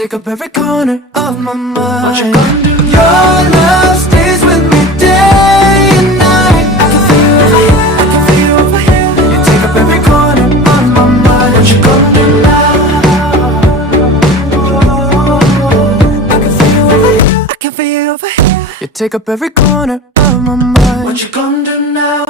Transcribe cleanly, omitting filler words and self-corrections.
take up every corner of my mind. What you gonna do? Your love stays with me day and night. I can feel you over here, I can feel you over here. You take up every corner of my mind. What you gonna do now? I can feel you over here, I can feel you over here. You take up every corner of my mind. What you gonna do now?